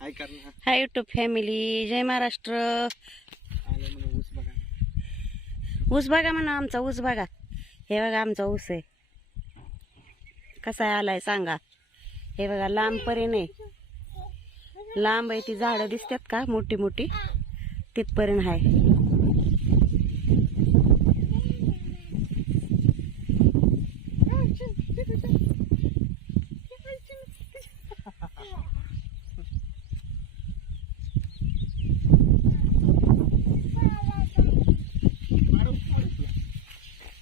हाय YouTube family जय महाराष्ट्र. ऊस बघा म्हणा आमचा ऊस बघा. हे बघा आमचा ऊस आहे. कसा आहे आलाय सांगा. हे बघा लांब पर्यंत आहे. लांब आहे ती झाडं दिसतात का? मोठी मोठी तिथपर्यंत आहे.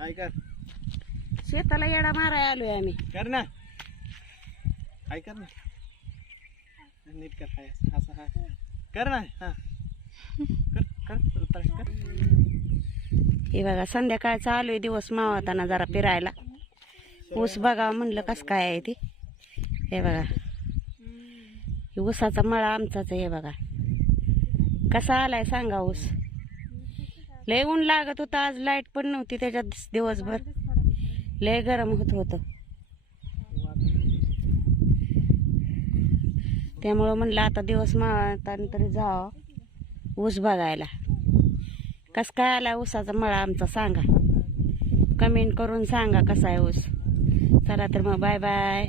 कर? शेताला येडा माराय आलोय आम्ही. कर ना. हाय कर ना. नीट कर हाय. असं हाय. कर ना हा. कर कर उतार, कर. हे बघा संध्याकाळचा आलोय दिवस मावताना जरा फिरायला. ऊस बघा म्हणलं कस काय आहे ते? हे बघा. हे ऊसाचा मळा आमचाच आहे हे बघा. कसा आलाय सांगा ऊस? लय ऊन लागत होतं आज लाइट पण नव्हती त्याच्यात दिवसभर. लय गरम होत होतं. त्यामुळं म्हणलं आता दिवस मावताना तरी जावं ऊस बघायला. कस काय आला ऊसाचा मळा आमचा सांगा. कमेंट करून सांगा कसा आहे ऊस. चला तर मग बाय बाय.